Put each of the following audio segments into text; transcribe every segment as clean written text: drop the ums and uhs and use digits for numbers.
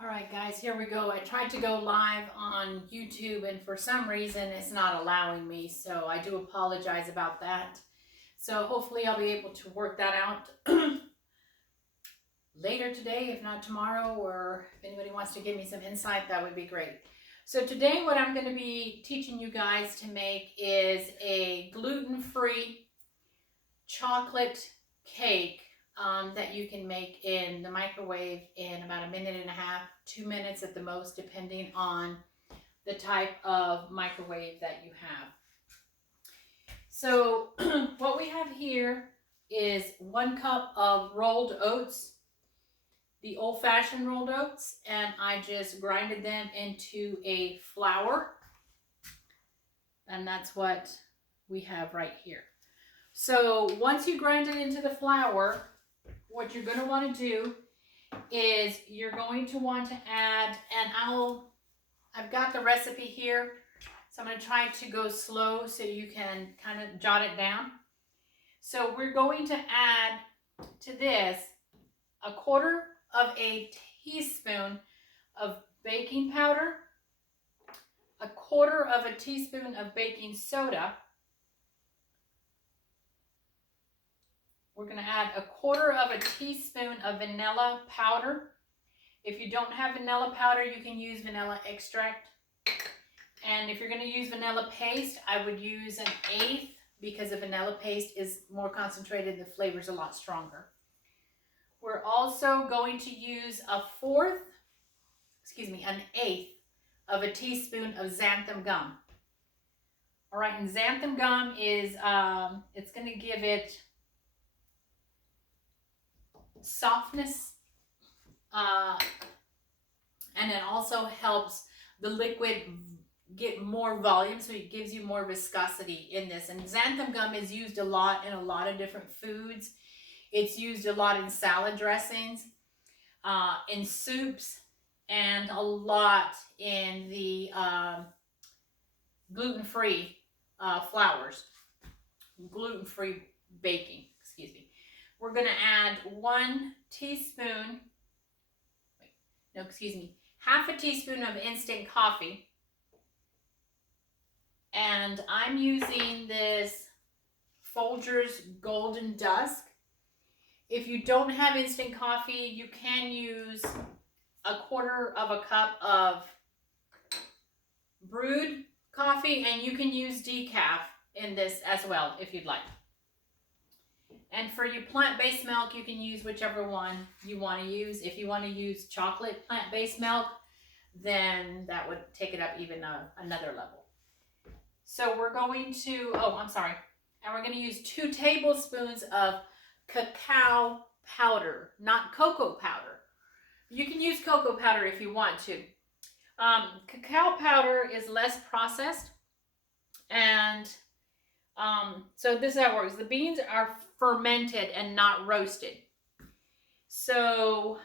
All right, guys, here we go. I tried to go live on YouTube and for some reason it's not allowing me, so I do apologize about that. So hopefully I'll be able to work that out later today, if not tomorrow, or if anybody wants to give me some insight, that would be great. So today what I'm going to be teaching you guys to make is a gluten-free chocolate cake that you can make in the microwave in about 1.5 minutes, 2 minutes at the most, depending on the type of microwave that you have. So what we have here is 1 cup of rolled oats, the old-fashioned rolled oats, and I just grinded them into a flour, and that's what we have right here. So once you grind it into the flour, what you're going to want to do is you're going to want to add, and I've got the recipe here, so I'm going to try to go slow so you can kind of jot it down. So we're going to add to this 1/4 of a teaspoon of baking powder, 1/4 of a teaspoon of baking soda. We're going to add 1/4 of a teaspoon of vanilla powder. If you don't have vanilla powder, you can use vanilla extract. And if you're going to use vanilla paste, I would use 1/8 because the vanilla paste is more concentrated, the flavor's a lot stronger. We're also going to use 1/8 of a teaspoon of xanthum gum. All right, and xanthum gum is, it's going to give it softness, and it also helps the liquid get more volume, so it gives you more viscosity in this. And xanthan gum is used a lot in a lot of different foods. It's used a lot in salad dressings, in soups, and a lot in the gluten-free flours, gluten-free baking, excuse me. We're going to add 1 teaspoon, half a teaspoon of instant coffee. And I'm using this Folgers Golden Dusk. If you don't have instant coffee, you can use 1/4 of a cup of brewed coffee, and you can use decaf in this as well if you'd like. And for your plant-based milk, you can use whichever one you want to use. If you want to use chocolate plant-based milk, then that would take it up even another level. So we're going to, and we're going to use 2 tablespoons of cacao powder, not cocoa powder. You can use cocoa powder if you want to. Cacao powder is less processed, and so this is how it works. The beans are fermented and not roasted. So,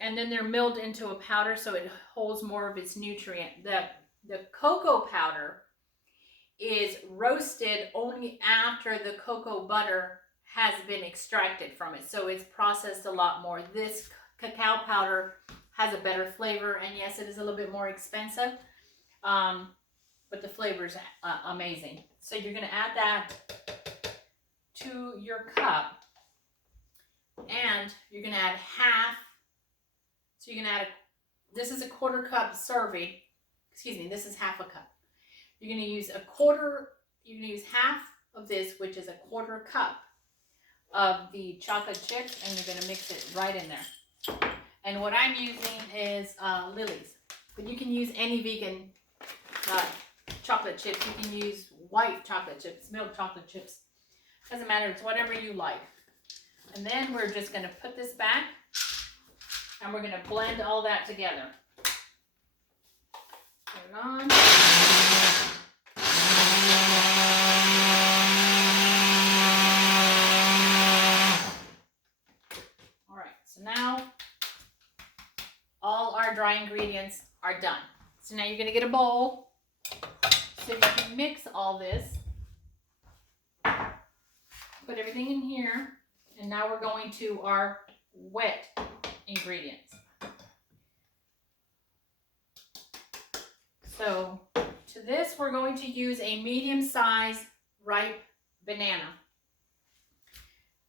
and then they're milled into a powder so it holds more of its nutrient. The cocoa powder is roasted only after the cocoa butter has been extracted from it. So it's processed a lot more. This cacao powder has a better flavor, and yes, it is a little bit more expensive, but the flavor is amazing. So you're going to add that to your cup, and you're going to add half. So you're going to add, this is 1/4 cup serving. Excuse me, this is half a cup. You're going to use you're going to use half of this, which is 1/4 cup of the chocolate chips, and you're going to mix it right in there. And what I'm using is Lily's, but you can use any vegan chocolate chips. You can use white chocolate chips, milk chocolate chips. Doesn't matter, it's whatever you like. And then we're just going to put this back, and we're going to blend all that together. Turn it on. All right, so now all our dry ingredients are done. So now you're going to get a bowl so you can mix all this. Put everything in here, and now we're going to our wet ingredients. So to this, we're going to use a medium-sized ripe banana.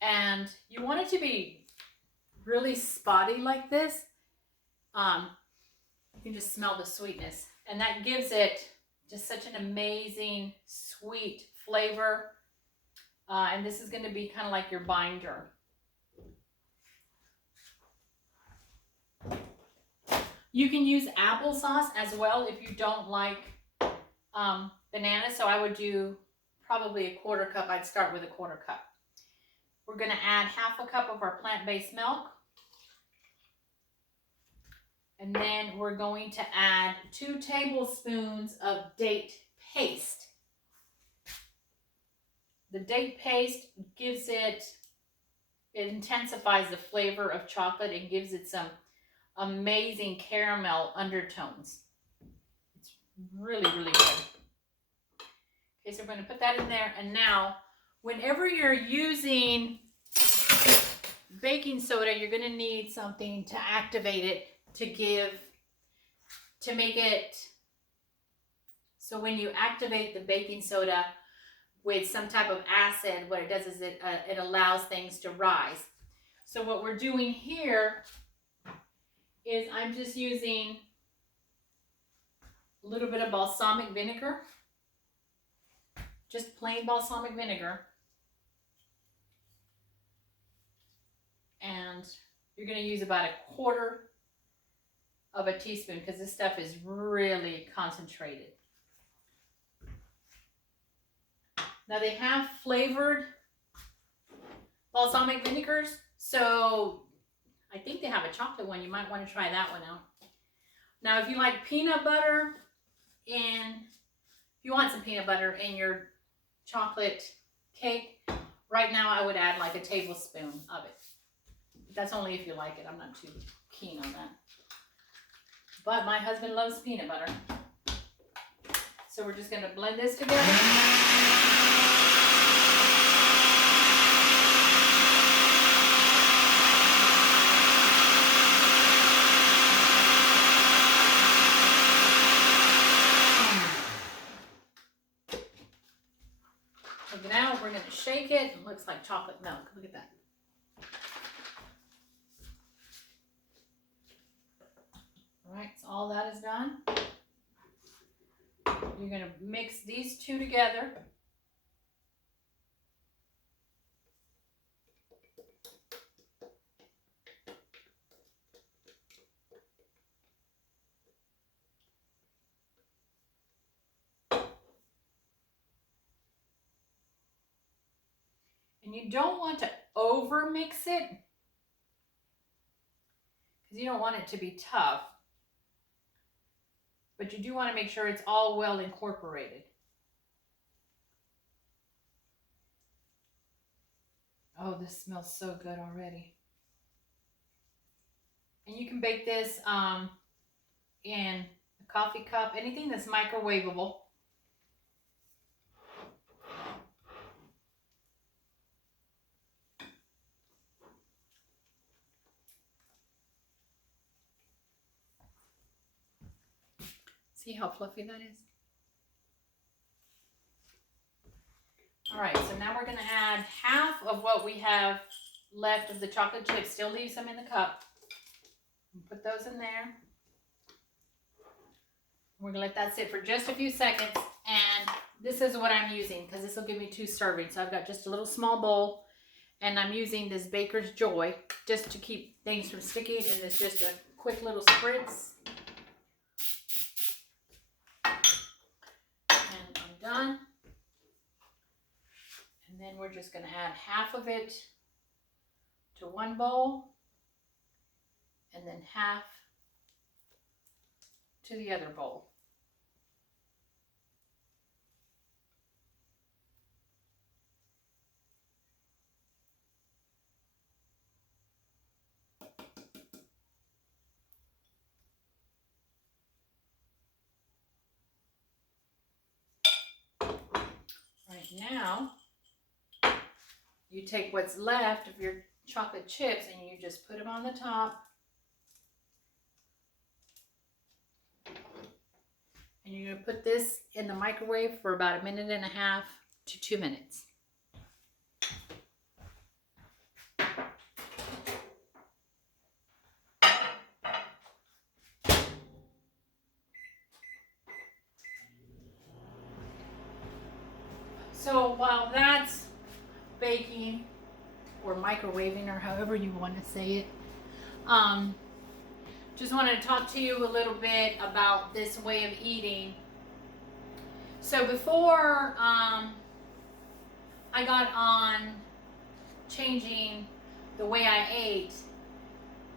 And you want it to be really spotty like this. You can just smell the sweetness. And that gives it just such an amazing sweet flavor. And this is going to be kind of like your binder. You can use applesauce as well if you don't like bananas. So I would do probably a 1/4 cup. I'd start with a 1/4 cup. We're going to add 1/2 cup of our plant-based milk. And then we're going to add 2 tablespoons of date paste. The date paste gives it intensifies the flavor of chocolate and gives it some amazing caramel undertones. It's really, really good. Okay, so we're going to put that in there. And now, whenever you're using baking soda, you're going to need something to activate it, to make it, so when you activate the baking soda with some type of acid, what it does is it allows things to rise. So what we're doing here is I'm just using a little bit of balsamic vinegar, just plain balsamic vinegar. And you're going to use about 1/4 of a teaspoon because this stuff is really concentrated. Now they have flavored balsamic vinegars, so I think they have a chocolate one. You might want to try that one out. Now if you like peanut butter if you want some peanut butter in your chocolate cake, right now I would add like a tablespoon of it. That's only if you like it. I'm not too keen on that. But my husband loves peanut butter. So we're just going to blend this together. So now we're going to shake it. It looks like chocolate milk. Look at that. Alright, so all that is done. You're going to mix these two together. And you don't want to over mix it because you don't want it to be tough. But you do want to make sure it's all well incorporated. Oh, this smells so good already. And you can bake this in a coffee cup, anything that's microwavable. See how fluffy that is? All right, so now we're going to add 1/2 of what we have left of the chocolate chips. Still leave some in the cup. Put those in there. We're going to let that sit for just a few seconds. And this is what I'm using because this will give me 2 servings. So I've got just a little small bowl. And I'm using this Baker's Joy just to keep things from sticking. And it's just a quick little spritz. And I'm done. And then we're just going to add 1/2 of it to one bowl. And then 1/2 to the other bowl. Right now, you take what's left of your chocolate chips and you just put them on the top. And you're going to put this in the microwave for about 1.5 to 2 minutes. So while that's baking or microwaving or however you want to say it, just wanted to talk to you a little bit about this way of eating. So before I got on changing the way I ate,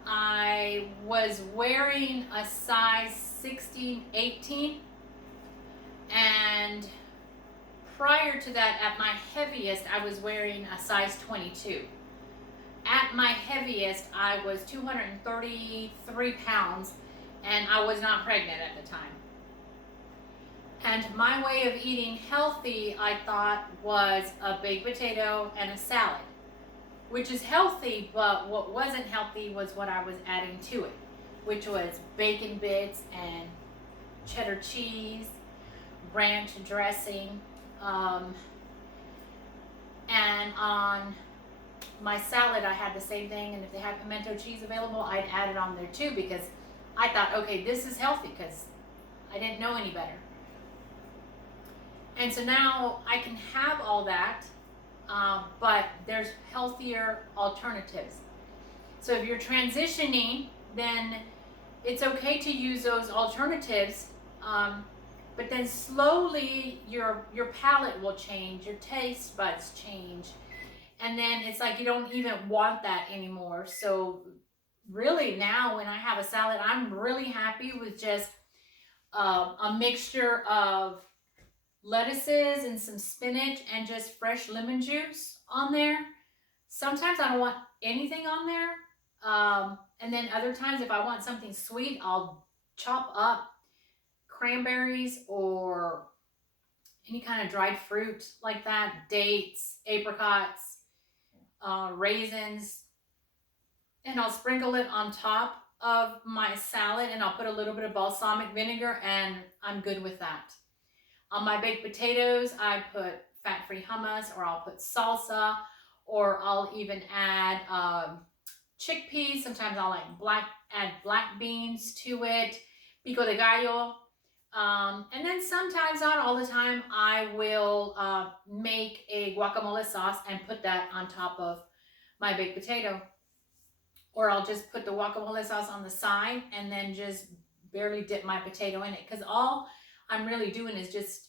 I was wearing a size 16, 18, and prior to that, at my heaviest, I was wearing a size 22. At my heaviest, I was 233 pounds, and I was not pregnant at the time. And my way of eating healthy, I thought, was a baked potato and a salad, which is healthy, but what wasn't healthy was what I was adding to it, which was bacon bits and cheddar cheese, ranch dressing, and on my salad I had the same thing, and if they had pimento cheese available, I'd add it on there too, because I thought, okay, this is healthy, because I didn't know any better. And so now I can have all that, but there's healthier alternatives. So if you're transitioning, then it's okay to use those alternatives, but then slowly your palate will change, your taste buds change, and then it's like you don't even want that anymore. So really now when I have a salad, I'm really happy with just a mixture of lettuces and some spinach and just fresh lemon juice on there. Sometimes I don't want anything on there. And then other times if I want something sweet, I'll chop up cranberries or any kind of dried fruit like that, dates, apricots, raisins, and I'll sprinkle it on top of my salad, and I'll put a little bit of balsamic vinegar, and I'm good with that. On my baked potatoes, I put fat-free hummus, or I'll put salsa, or I'll even add chickpeas. Sometimes I'll add black beans to it, pico de gallo. And then sometimes, not all the time, I will make a guacamole sauce and put that on top of my baked potato. Or I'll just put the guacamole sauce on the side and then just barely dip my potato in it. Because all I'm really doing is just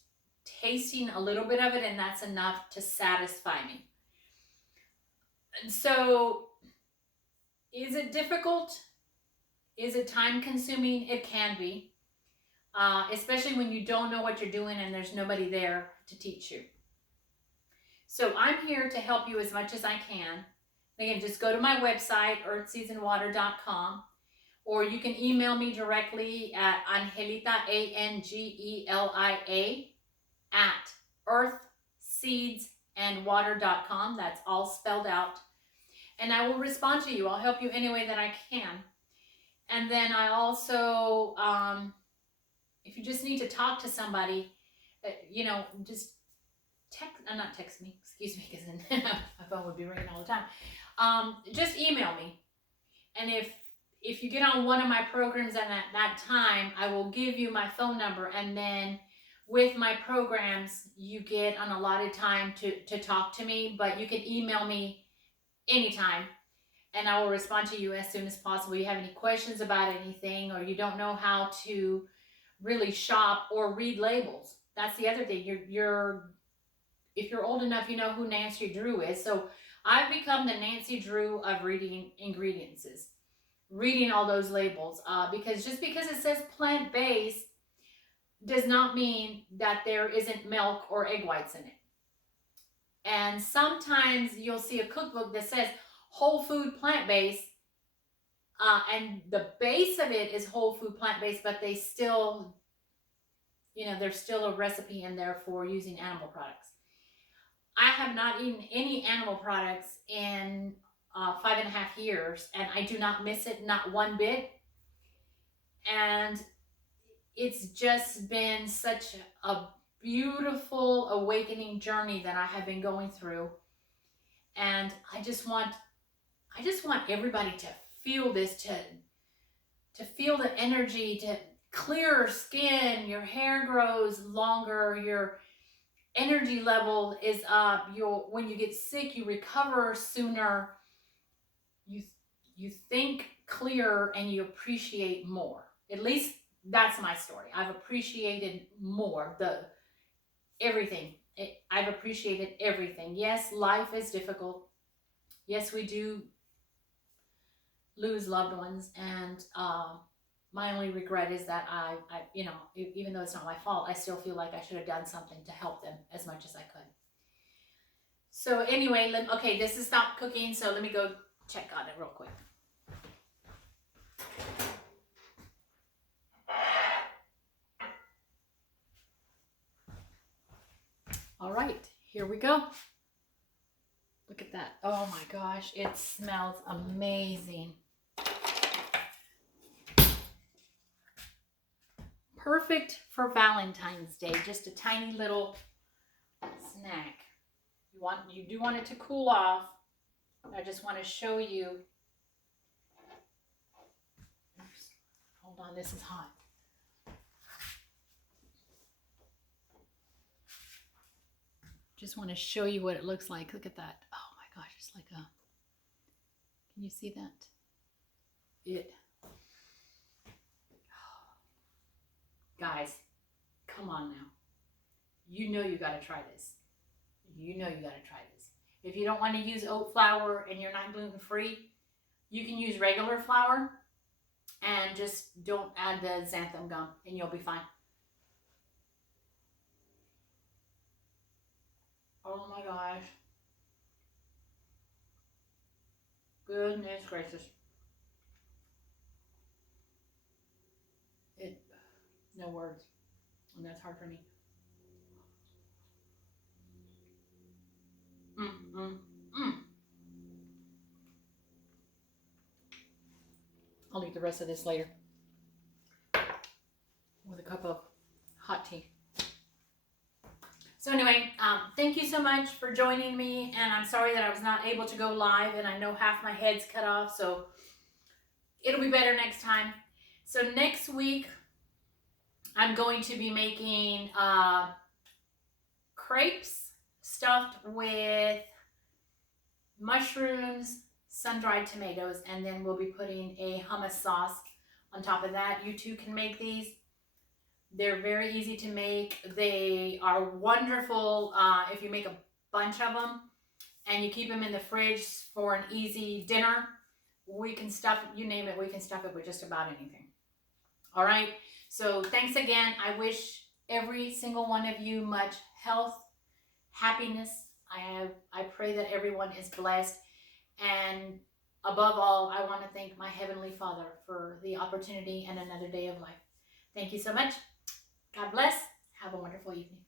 tasting a little bit of it, and that's enough to satisfy me. And so, is it difficult? Is it time consuming? It can be. Especially when you don't know what you're doing and there's nobody there to teach you. So I'm here to help you as much as I can. Again, just go to my website, earthseedsandwater.com, or you can email me directly at Angelita, Angelia, at earthseedsandwater.com. That's all spelled out. And I will respond to you. I'll help you any way that I can. And then I also, if you just need to talk to somebody, just not text me, excuse me, because then my phone would be ringing all the time. Just email me. And if you get on one of my programs and at that time, I will give you my phone number. And then with my programs, you get an allotted time to talk to me, but you can email me anytime, and I will respond to you as soon as possible. You have any questions about anything, or you don't know how to really shop or read labels. That's the other thing. If you're old enough, you know who Nancy Drew is. So I've become the Nancy Drew of reading ingredients, reading all those labels, because just because it says plant-based does not mean that there isn't milk or egg whites in it. And sometimes you'll see a cookbook that says whole food plant-based, and the base of it is whole food plant-based, but they still, there's still a recipe in there for using animal products. I have not eaten any animal products in 5.5 years, and I do not miss it, not one bit. And it's just been such a beautiful awakening journey that I have been going through. And I just want everybody to feel this, to feel the energy, to clearer skin, your hair grows longer, your energy level is up, when you get sick, you recover sooner, you think clearer, and you appreciate more. At least that's my story. I've appreciated more everything. I've appreciated everything. Yes, life is difficult. Yes, we do lose loved ones, and my only regret is that I even though it's not my fault, I still feel like I should have done something to help them as much as I could. So anyway, okay, this is stopped cooking, so let me go check on it real quick. All right, here we go. Look at that. Oh my gosh, it smells amazing. Perfect for Valentine's Day, just a tiny little snack. You do want it to cool off. I just want to show you. Hold on, this is hot. Just want to show you what it looks like. Look at that. Oh my gosh, it's like a, can you see that? Guys, come on now. You know you got to try this. You know you got to try this. If you don't want to use oat flour and you're not gluten-free, you can use regular flour and just don't add the xanthum gum and you'll be fine. Oh my gosh. Goodness gracious. No words. And that's hard for me. I'll eat the rest of this later with a cup of hot tea. So anyway, thank you so much for joining me, and I'm sorry that I was not able to go live, and I know half my head's cut off, so it'll be better next time. So next week, I'm going to be making crepes stuffed with mushrooms, sun-dried tomatoes, and then we'll be putting a hummus sauce on top of that. You too can make these. They're very easy to make. They are wonderful if you make a bunch of them and you keep them in the fridge for an easy dinner. We can stuff, you name it, we can stuff it with just about anything. All right, so thanks again. I wish every single one of you much health, happiness. I pray that everyone is blessed, and above all, I want to thank my Heavenly Father for the opportunity and another day of life. Thank you so much. God bless. Have a wonderful evening.